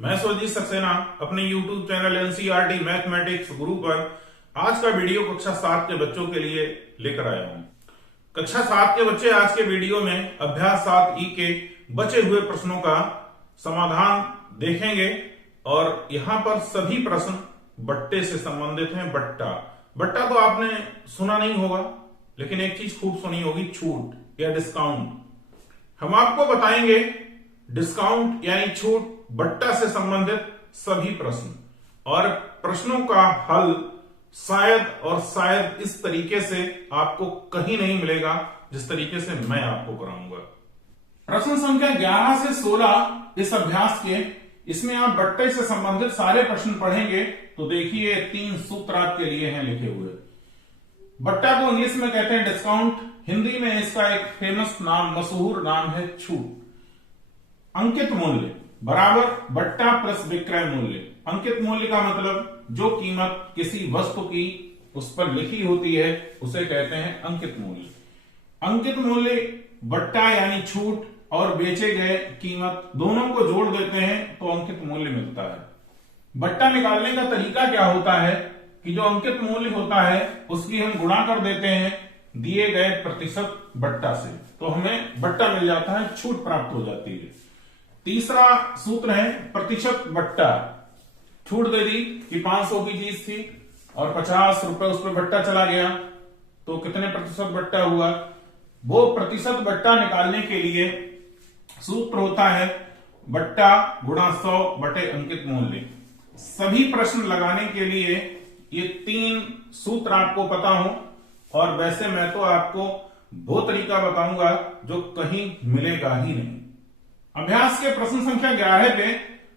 मैं सुरजीत सक्सेना अपने YouTube channel NCERT mathematics गुरु पर आज का वीडियो कक्षा 7 के बच्चों के लिए लेकर आया हूं। कक्षा 7 के बच्चे आज के वीडियो में अभ्यास 7 ई के बचे हुए प्रश्नों का समाधान देखेंगे और यहां पर सभी प्रश्न बट्टे से संबंधित हैं। बट्टा बट्टा तो आपने सुना नहीं होगा, लेकिन एक चीज खूब सुनी होगी, छूट या डिस्काउंट। हम आपको बताएंगे डिस्काउंट यानी छूट, बट्टा से संबंधित सभी प्रश्न और प्रश्नों का हल शायद इस तरीके से आपको कहीं नहीं मिलेगा जिस तरीके से मैं आपको कराऊंगा। प्रश्न संख्या 11 से 16 इस अभ्यास के, इसमें आप बट्टे से संबंधित सारे प्रश्न पढ़ेंगे। तो देखिए 3 सूत्र आपके लिए हैं लिखे हुए। बट्टा को इंग्लिश में कहते हैं डिस्काउंट, हिंदी में इसका एक फेमस नाम, मशहूर नाम है छूट। अंकित मूल्य बराबर बट्टा प्लस विक्रय मूल्य। अंकित मूल्य का मतलब जो कीमत किसी वस्तु की उस पर लिखी होती है उसे कहते हैं अंकित मूल्य। अंकित मूल्य बट्टा यानी छूट और बेचे गए कीमत दोनों को जोड़ देते हैं तो अंकित मूल्य मिलता है। बट्टा निकालने का तरीका क्या होता है कि जो अंकित मूल्य होता है उसकी हम गुणा कर देते हैं दिए गए प्रतिशत बट्टा से, तो हमें बट्टा मिल जाता है, छूट प्राप्त हो जाती है। तीसरा सूत्र है प्रतिशत बट्टा। छूट दे दी कि 500 की चीज थी और 50 रुपए उस पर बट्टा चला गया, तो कितने प्रतिशत बट्टा हुआ। वो प्रतिशत बट्टा निकालने के लिए सूत्र होता है बट्टा गुणा 100 बटे अंकित मूल्य। सभी प्रश्न लगाने के लिए ये 3 सूत्र आपको पता हो, और वैसे मैं तो आपको वो तरीका बताऊंगा जो कहीं मिलेगा ही नहीं। अभ्यास के प्रश्न संख्या 11 पे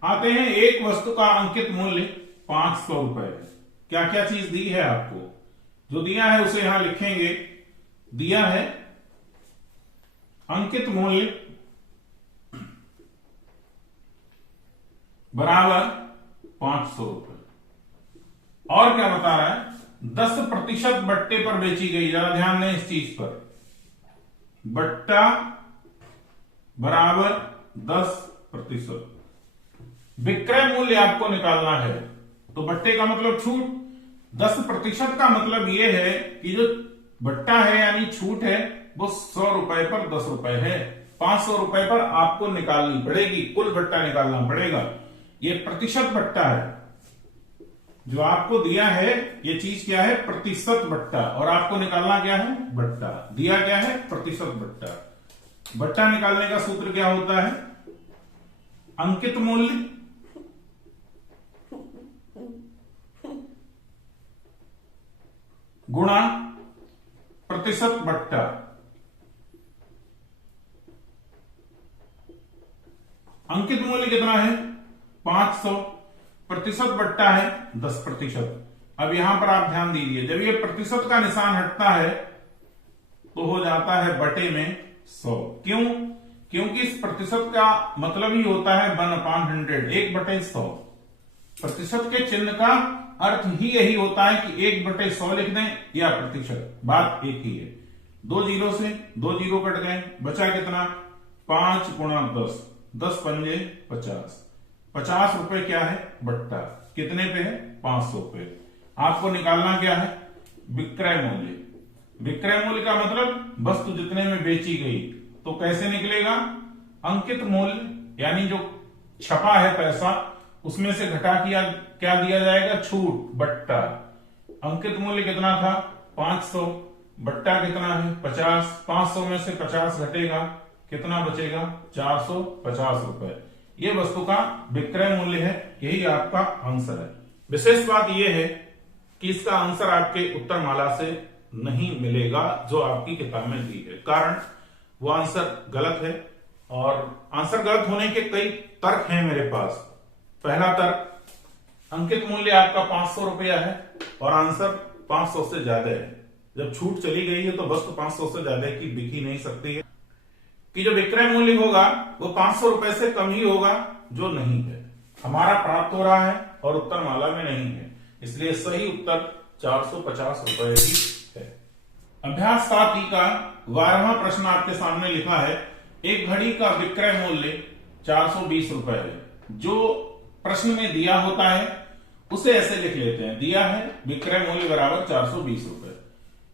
आते हैं। एक वस्तु का अंकित मूल्य 500 रुपए है। क्या क्या चीज दी है आपको, जो दिया है उसे यहां लिखेंगे। दिया है अंकित मूल्य बराबर 500 रुपए, और क्या बता रहा है 10% बट्टे पर बेची गई। जरा ध्यान दें इस चीज पर, बट्टा बराबर 10%। विक्रय मूल्य आपको निकालना है, तो बट्टे का मतलब छूट, 10% का मतलब यह है कि जो बट्टा है यानी छूट है वो 100 रुपए पर 10 रुपए है। 500 रुपए पर आपको निकालनी पड़ेगी, कुल बट्टा निकालना पड़ेगा। ये प्रतिशत बट्टा है जो आपको दिया है। ये चीज क्या है, प्रतिशत बट्टा, और आपको निकालना क्या है, बट्टा। दिया क्या है, प्रतिशत बट्टा। बट्टा निकालने का सूत्र क्या होता है, अंकित मूल्य गुणा प्रतिशत बट्टा। अंकित मूल्य कितना है 500, प्रतिशत बट्टा है 10%। अब यहां पर आप ध्यान दीजिए, जब ये प्रतिशत का निशान हटता है तो हो जाता है बटे में 100। क्यों? क्योंकि इस प्रतिशत का मतलब ही होता है 1/100, 1/100। प्रतिशत के चिन्ह का अर्थ ही यही होता है कि 1/100 लिख दें या प्रतिशत, बात एक ही है। 2 जीरो से 2 जीरो कट गए, बचा कितना 5 गुणा 10, 10 पंजे 50। 50 रुपए क्या है, बट्टा। कितने पे है, 500 पे। आपको निकालना क्या है, विक्रय मूल्य। विक्रय मूल्य का मतलब वस्तु जितने में बेची गई, तो कैसे निकलेगा, अंकित मूल्य यानी जो छपा है पैसा उसमें से घटा किया क्या दिया जाएगा, छूट, बट्टा। अंकित मूल्य कितना था 500, बट्टा कितना है 50। 500 में से 50 घटेगा, कितना बचेगा 450 रुपए। ये वस्तु का विक्रय मूल्य है, यही आपका आंसर है। विशेष बात यह है कि इसका आंसर आपके उत्तरमाला से नहीं मिलेगा जो आपकी किताब में दी है, कारण वो आंसर गलत है। और आंसर गलत होने के कई तर्क हैं मेरे पास। पहला तर्क, अंकित मूल्य आपका 500 रुपया है और आंसर 500 से ज्यादा है। जब छूट चली गई है तो वस्तु 500 से ज्यादा की बिक ही नहीं सकती है, कि जो विक्रय मूल्य होगा वो 500 रुपए से कम ही होगा, जो नहीं है। हमारा प्राप्त हो रहा है और उत्तरमाला में नहीं है, इसलिए सही उत्तर 450 रुपए ही है। अभ्यास 7 का 12वां प्रश्न आपके सामने लिखा है। एक घड़ी का विक्रय मूल्य 420 रुपए है, जो प्रश्न में दिया होता है उसे ऐसे लिख लेते हैं। दिया है विक्रय मूल्य बराबर 420 रुपए,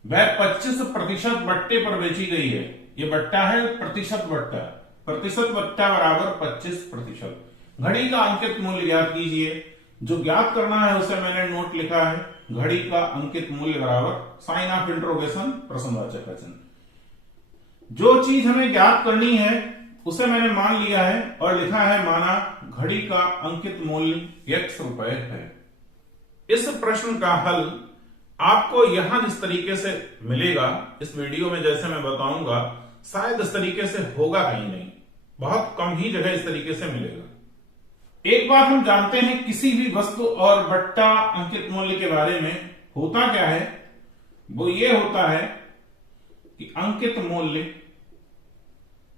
वह 25% बट्टे पर बेची गई है। ये बट्टा है, प्रतिशत बट्टा, प्रतिशत बट्टा बराबर 25%। घड़ी का अंकित मूल्य ज्ञात कीजिए। जो ज्ञात करना है उसे मैंने नोट लिखा है, घड़ी का अंकित मूल्य बराबर साइन ऑफ इंट्रोगेशन प्रश्नवाचक का चिन्ह। जो चीज हमें ज्ञात करनी है उसे मैंने मान लिया है और लिखा है माना घड़ी का अंकित मूल्य x रुपए है। इस प्रश्न का हल आपको यहां जिस तरीके से मिलेगा, इस वीडियो में जैसे मैं बताऊंगा, शायद इस तरीके से होगा कहीं नहीं, बहुत कम ही जगह इस तरीके से मिलेगा। एक बात हम जानते हैं किसी भी वस्तु और बट्टा अंकित मूल्य के बारे में, होता क्या है, वो ये होता है कि अंकित मूल्य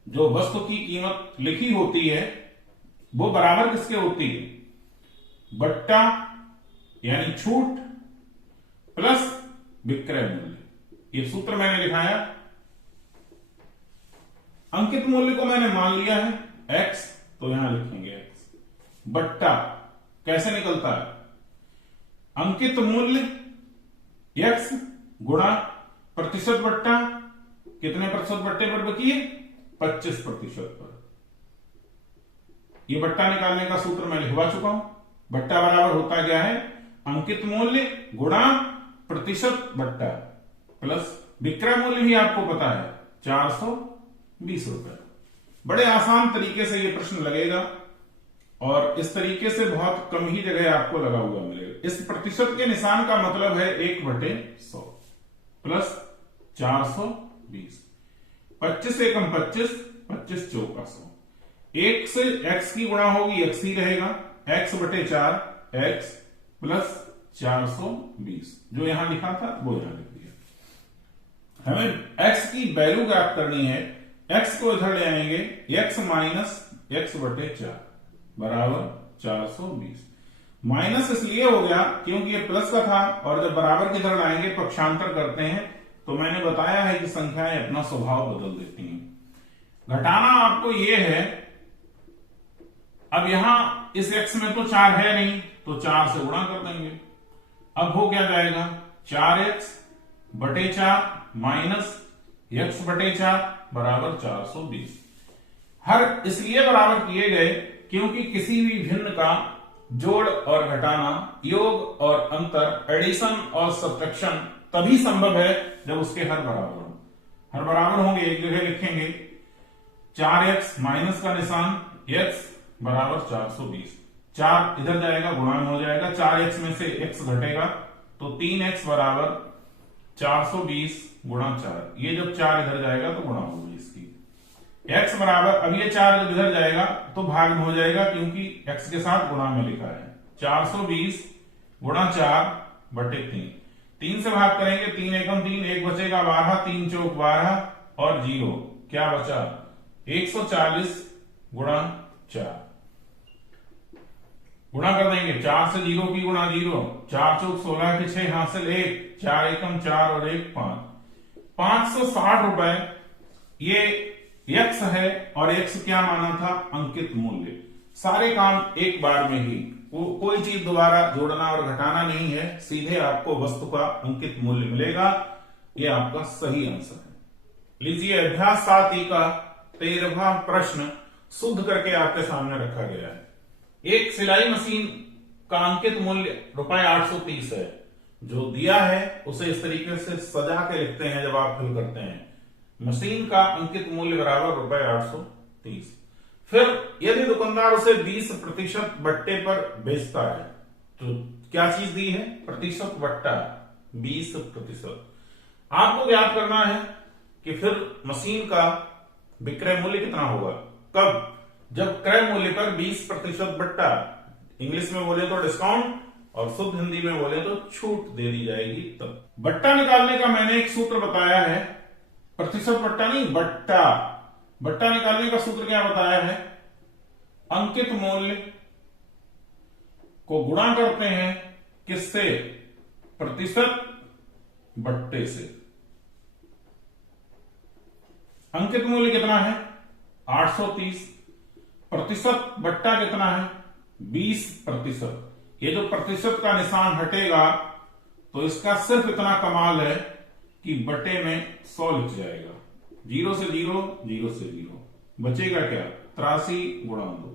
जो वस्तु की कीमत लिखी होती है वो बराबर किसके होती है, बट्टा यानी छूट प्लस विक्रय मूल्य। ये सूत्र मैंने लिखाया। अंकित मूल्य को मैंने मान लिया है x, तो यहां लिखेंगे x। बट्टा कैसे निकलता है, अंकित मूल्य x गुणा प्रतिशत बट्टा, कितने प्रतिशत बट्टे पर बची है, 25% पर। ये बट्टा निकालने का सूत्र मैं लिखवा चुका हूं। बट्टा बराबर होता क्या है, अंकित मूल्य गुणा प्रतिशत बट्टा प्लस विक्रय मूल्य भी आपको पता है 420 रुपए। बड़े आसान तरीके से ये प्रश्न लगेगा और इस तरीके से बहुत कम ही जगह आपको लगा हुआ मिलेगा। इस प्रतिशत के निशान का मतलब है 1/100 प्लस 420। 25 एकम 25, 25 चौका 100। 1 से x की गुणा होगी, x ही रहेगा, x/4 x प्लस 420। जो यहां लिखा था वो यहां लिख दिया। हमें x की वैल्यू ज्ञात करनी है। x को इधर ले आएंगे, x माइनस x/4 बराबर 420। माइनस इसलिए हो गया क्योंकि ये प्लस का था और जब बराबर की तरह लाएंगे पक्षांतर करते हैं तो मैंने बताया है कि संख्याएं अपना स्वभाव बदल देती हैं। घटाना आपको ये है, अब यहां इस x में तो 4 है नहीं तो 4 से गुणा कर देंगे। अब हो क्या जाएगा, 4x/4 माइनस x/4 बराबर 420। हर इसलिए बराबर किए गए क्योंकि किसी भी भिन्न का जोड़ और घटाना, योग और अंतर, एडिशन और सब्ट्रैक्शन तभी संभव है जब उसके हर बराबर हो। हर बराबर होंगे, एक जगह लिखेंगे 4x माइनस का निशान x बराबर 420। 4 इधर जाएगा, गुणा में हो जाएगा, 4x में से x घटेगा तो 3x बराबर 420 गुणा 4। ये जब 4 इधर जाएगा तो गुणा होगी इसकी। x बराबर, अब ये 4 जब इधर जाएगा तो भाग में हो जाएगा क्योंकि x के साथ गुणा में लिखा है। 420 गुणा 4/3। 3 से भाग करेंगे, 3 एकम 3, 1 बचेगा 12, 3 चौक 12 और 0 क्या बचा, 140 गुणा 4। गुणा कर देंगे, 4 से 0 की गुणा 0, 4 चौक 16 के 6 हासिल 1, 4 एकम 4 और 1 5, 560 रुपए। ये x है और x क्या माना था, अंकित मूल्य। सारे काम एक बार में ही, कोई चीज दोबारा जोड़ना और घटाना नहीं है, सीधे आपको वस्तु का अंकित मूल्य मिलेगा। ये आपका सही आंसर है। लीजिए अभ्यास 7 का 13वां प्रश्न शुद्ध करके आपके सामने रखा गया है। एक सिलाई मशीन का अंकित मूल्य ₹830 है। जो दिया है उसे इस तरीके से सजा के लिखते हैं जब आप फिल करते हैं। मशीन का अंकित मूल्य बराबर ₹830। फिर यदि दुकानदार उसे 20% बट्टे पर बेचता है तो क्या चीज दी है, प्रतिशत बट्टा 20%। आपको ज्ञात करना है कि फिर मशीन का विक्रय मूल्य कितना होगा, कब, जब क्रय मूल्य पर 20% बट्टा, इंग्लिश में बोले तो डिस्काउंट और शुद्ध हिंदी में बोले तो छूट दे दी जाएगी तब। बट्टा निकालने का मैंने एक सूत्र बताया है, प्रतिशत बट्टा नहीं, बट्टा। बट्टा निकालने का सूत्र क्या बताया है, अंकित मूल्य को गुणा करते हैं किससे, प्रतिशत बट्टे से। अंकित मूल्य कितना है 830, प्रतिशत बट्टा कितना है 20%। ये जो प्रतिशत का निशान हटेगा तो इसका सिर्फ इतना कमाल है कि बटे में 100 लिख जाएगा। 0 से 0, 0 से 0, बचेगा क्या? 83 गुणा 2,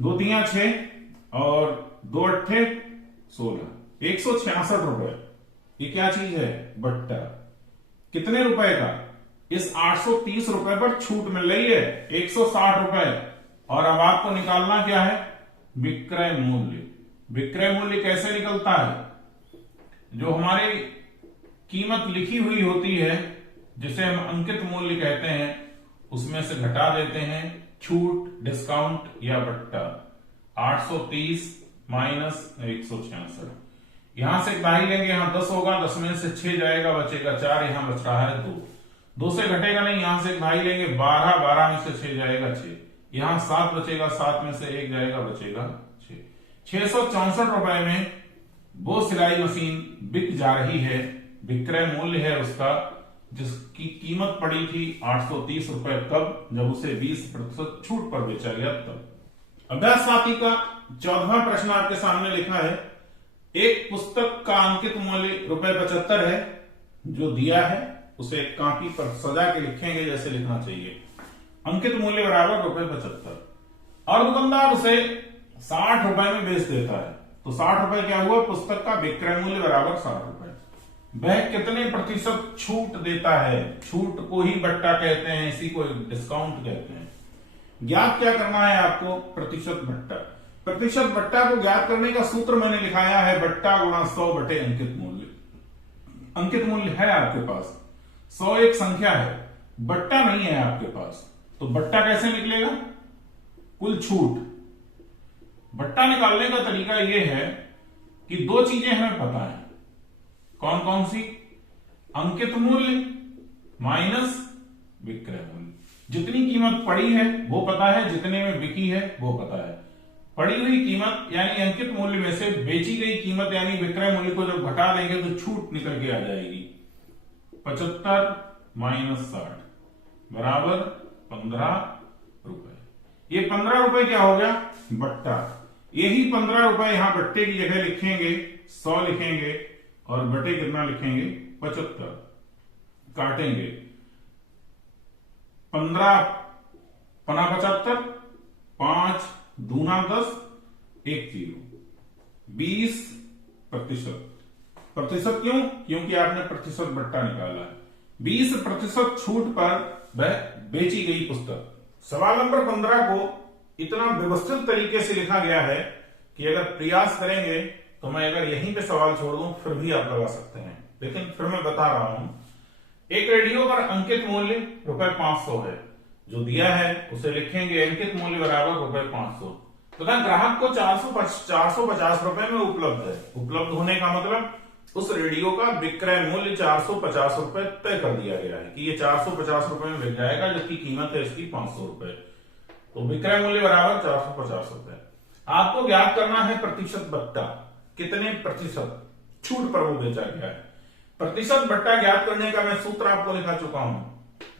2 तिया 6 और 2 अट्ठे 16, 166 रुपए। ये क्या चीज है? बट्टा। कितने रुपए का? इस 830 रुपए पर छूट मिल रही है 160 रुपए। और अब आपको निकालना क्या है? विक्रय मूल्य। विक्रय मूल्य कैसे निकलता है? जो हमारी कीमत लिखी हुई होती है, जिसे हम अंकित मूल्य कहते हैं, उसमें से घटा देते हैं छूट, डिस्काउंट या बट्टा। 830 माइनस 166, यहां से भाई लेंगे, यहां 10 होगा, 10 में से 6 जाएगा, बचेगा 4, यहां बच रहा है 2, 2 से घटेगा नहीं, यहां से भाई लेंगे 12, 12 में से 6 जाएगा 6, यहां 7 बचेगा, 7 में से 1 जाएगा, बचेगा 6। 664 रुपए में वो सिलाई मशीन बिक जा रही है। विक्रय मूल्य है उसका, जिसकी कीमत पड़ी थी 830 रुपए। कब? जब उसे 20% छूट पर बेचा गया तब। अभ्यास साथी का 14वां प्रश्न आपके सामने लिखा है। एक पुस्तक का अंकित मूल्य ₹75 है। जो दिया है उसे एक कॉपी पर सजा के लिखेंगे जैसे लिखना चाहिए। अंकित मूल्य बराबर ₹75 और दुकानदार उसे 60 रुपए में बेच देता है। तो 60 रुपए क्या हुआ? पुस्तक का विक्रय मूल्य बराबर 60 रुपए। वह कितने प्रतिशत छूट देता है? छूट को ही बट्टा कहते हैं, इसी को डिस्काउंट कहते हैं। ज्ञात क्या करना है आपको? प्रतिशत बट्टा। प्रतिशत बट्टा को ज्ञात करने का सूत्र मैंने लिखाया है, बट्टा गुणा 100 बटे अंकित मूल्य। अंकित मूल्य है आपके पास, 100 एक संख्या है, बट्टा नहीं है आपके पास, तो बट्टा कैसे निकलेगा? कुल छूट। बट्टा निकालने का तरीका यह है कि 2 चीजें हमें पता है। कौन कौन सी? अंकित मूल्य माइनस विक्रय मूल्य। जितनी कीमत पड़ी है वो पता है, जितने में बिकी है वो पता है। पड़ी हुई कीमत यानी अंकित मूल्य में से बेची गई कीमत यानी विक्रय मूल्य को जब घटा देंगे तो छूट निकल के आ जाएगी। 75 माइनस 60 बराबर 15 रुपए। ये 15 रुपए क्या हो गया? बट्टा। यही 15 रुपए यहां बट्टे की जगह लिखेंगे, 100 लिखेंगे और बटे कितना लिखेंगे? 75। काटेंगे 15 पना 75, 5 दूना 10, 1 0, 20%। प्रतिशत क्यों? क्योंकि आपने प्रतिशत बट्टा निकाला है। 20% छूट पर वह बेची गई पुस्तक। सवाल नंबर 15 को इतना व्यवस्थित तरीके से लिखा गया है कि अगर प्रयास करेंगे तो मैं अगर यहीं पे सवाल छोड़ दूं फिर भी आप लगा सकते हैं, लेकिन फिर मैं बता रहा हूं। एक रेडियो पर अंकित मूल्य ₹500 है। जो दिया है उसे लिखेंगे अंकित मूल्य बराबर ₹500 तथा ग्राहक को 450 रुपए में उपलब्ध है। उपलब्ध होने का मतलब उस रेडियो का विक्रय मूल्य 450 रुपए तय कर दिया गया है कि ये 450 रुपए में बिक जाएगा, जबकि कीमत है इसकी 500 रुपए। तो विक्रय मूल्य बराबर 450 रुपए। आपको ज्ञात करना है प्रतिशत बट्टा। कितने प्रतिशत छूट पर वो बेचा गया है? प्रतिशत बट्टा ज्ञात करने का मैं सूत्र आपको लिखा चुका हूं,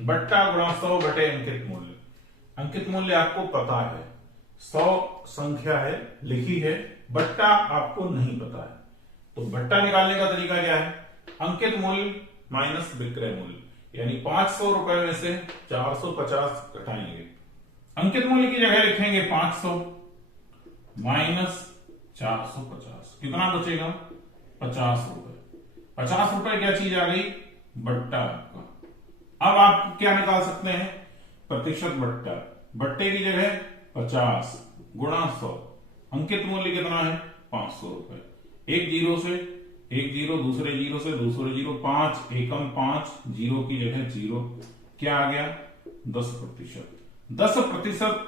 बट्टा गुणा 100 बटे अंकित मूल्य। अंकित मूल्य आपको पता है, 100 संख्या है, लिखी है, बट्टा आपको नहीं पता है। तो बट्टा निकालने का तरीका क्या है? अंकित मूल्य माइनस विक्रय मूल्य, यानी 500 रुपए में से 450 घटाएंगे। अंकित मूल्य की जगह लिखेंगे 500 माइनस 450, कितना बचेगा? 50 रुपए। 50 रुपए क्या चीज आ गई? बट्टा आपका। अब आप क्या निकाल सकते हैं? प्रतिशत बट्टा। बट्टे की जगह 50 गुणा 100। अंकित मूल्य कितना है? 500 रुपए। एक जीरो से एक जीरो, दूसरे जीरो से दूसरे जीरो, 5 एकम 5, जीरो की जगह 0। क्या आ गया? 10%। 10%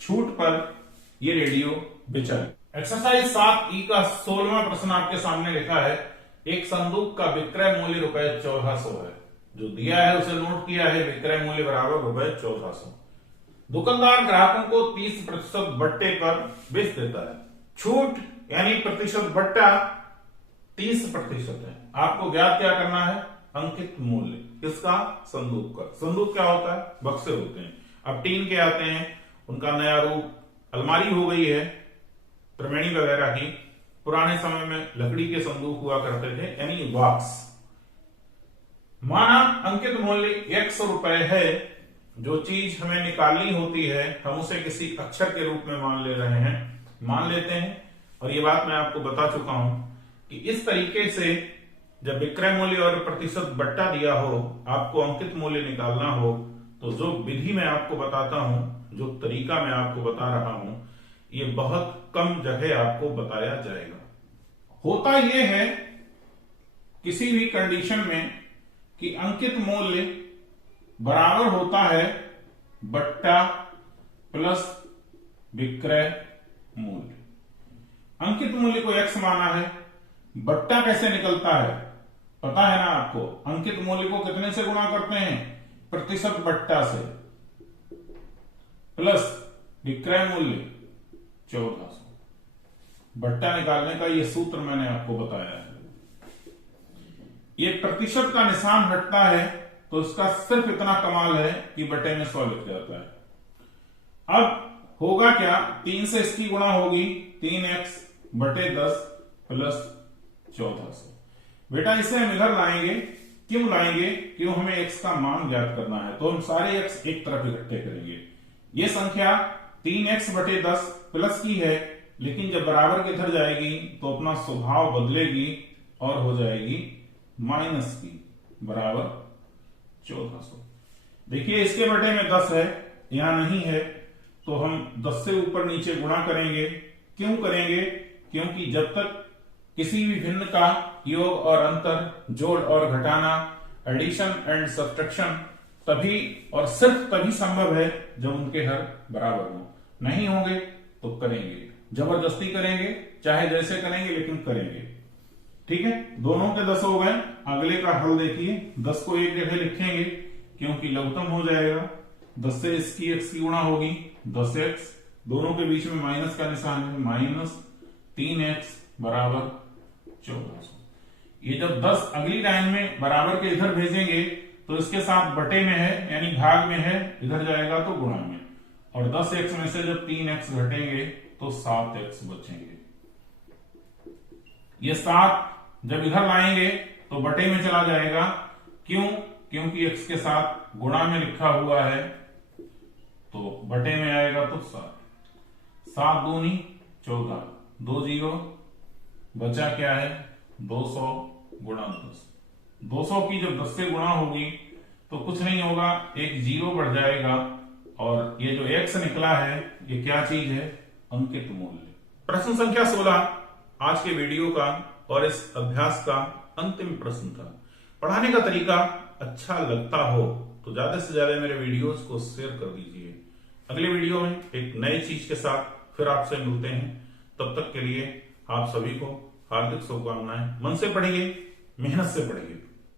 छूट पर यह रेडियो बेचा है। एक्सरसाइज 7E का 16वां प्रश्न आपके सामने लिखा है। एक संदूक का विक्रय मूल्य ₹1400 है। जो दिया है उसे नोट किया है, विक्रय मूल्य बराबर ₹1400। दुकानदार ग्राहकों को 30% बट्टे पर बेच देता है। छूट यानी प्रतिशत बट्टा 30% है। आपको ज्ञात क्या करना है? अंकित मूल्य। किसका? संदूक का। संदूक क्या होता है? बक्से होते हैं। अब टीन के आते हैं, उनका नया रूप अलमारी हो गई है त्रिवेणी वगैरह की। पुराने समय में लकड़ी के संदूक हुआ करते थे, यानी बॉक्स। माना अंकित मूल्य 100 रुपए है। जो चीज हमें निकालनी होती है हम उसे किसी अक्षर के रूप में मान लेते हैं। और ये बात मैं आपको बता चुका हूं कि इस तरीके से जब विक्रय मूल्य और प्रतिशत बट्टा दिया हो, आपको अंकित मूल्य निकालना हो, तो जो विधि मैं आपको बताता हूं, जो तरीका मैं आपको बता रहा हूं, ये बहुत कम जगह आपको बताया जाएगा। होता यह है किसी भी कंडीशन में कि अंकित मूल्य बराबर होता है बट्टा प्लस विक्रय मूल्य। अंकित मूल्य को x माना है, बट्टा कैसे निकलता है पता है ना आपको। अंकित मूल्य को कितने से गुणा करते हैं? प्रतिशत बट्टा से, प्लस विक्रय मूल्य 1400। बट्टा निकालने का यह सूत्र मैंने आपको बताया है। ये प्रतिशत का निशान हटता है तो इसका सिर्फ इतना कमाल है कि बटे में 100 लिख जाता है। अब होगा क्या, 3 से इसकी गुणा होगी, 3x बटे 10 प्लस 1400। बेटा इसे हम इधर लाएंगे। क्यों लाएंगे? क्यों हमें x का मान ज्ञात करना है, तो हम सारे x एक तरफ इकट्ठे करेंगे। ये संख्या 3x बटे 10 प्लस की है, लेकिन जब बराबर के इधर जाएगी तो अपना स्वभाव बदलेगी और हो जाएगी माइनस की, बराबर 1400। देखिए इसके बटे में 10 है, यहां नहीं है, तो हम 10 से ऊपर नीचे गुणा करेंगे। क्यों करेंगे? क्योंकि जब तक किसी भी भिन्न का योग और अंतर, जोड़ और घटाना, एडिशन एंड सब्ट्रैक्शन तभी और सिर्फ तभी संभव है जब उनके हर बराबर हो। नहीं होंगे तो करेंगे, जबरदस्ती करेंगे, चाहे जैसे करेंगे, लेकिन करेंगे। ठीक है, दोनों के 10 हो गए। अगले का हल देखिए, 10 को एक जगह लिखेंगे क्योंकि लघुत्तम हो जाएगा। 10 से इसकी x की गुणा होगी, 10x, दोनों के बीच में माइनस का निशान है, माइनस 3x बराबर 1400। ये जब 10 अगली लाइन में बराबर के इधर भेजेंगे तो इसके साथ बटे में है, यानी भाग में है, इधर जाएगा तो गुणा में। और 10x में से जब 3x घटेंगे तो 7x बचेंगे। ये 7 जब इधर लाएंगे तो बटे में चला जाएगा। क्यों? क्योंकि x के साथ गुणा में लिखा हुआ है, तो बटे में आएगा तो 7। 7 दूनी 14, 2 0, बचा क्या है 200 गुणा 10। 200 की जब 10 से गुणा होगी तो कुछ नहीं होगा, एक 0 बढ़ जाएगा और ये जो x निकला है ये क्या चीज है? अंकित मूल्य। प्रश्न संख्या 16 आज के वीडियो का और इस अभ्यास का अंतिम प्रश्न था। पढ़ाने का तरीका अच्छा लगता हो तो ज्यादा से ज्यादा मेरे वीडियोस को शेयर कर दीजिए। अगले वीडियो में एक नई चीज के साथ फिर आपसे मिलते हैं। तब तक के लिए आप सभी को हार्दिक शुभकामनाएं। मन से पढ़िए, मेहनत से पढ़िए।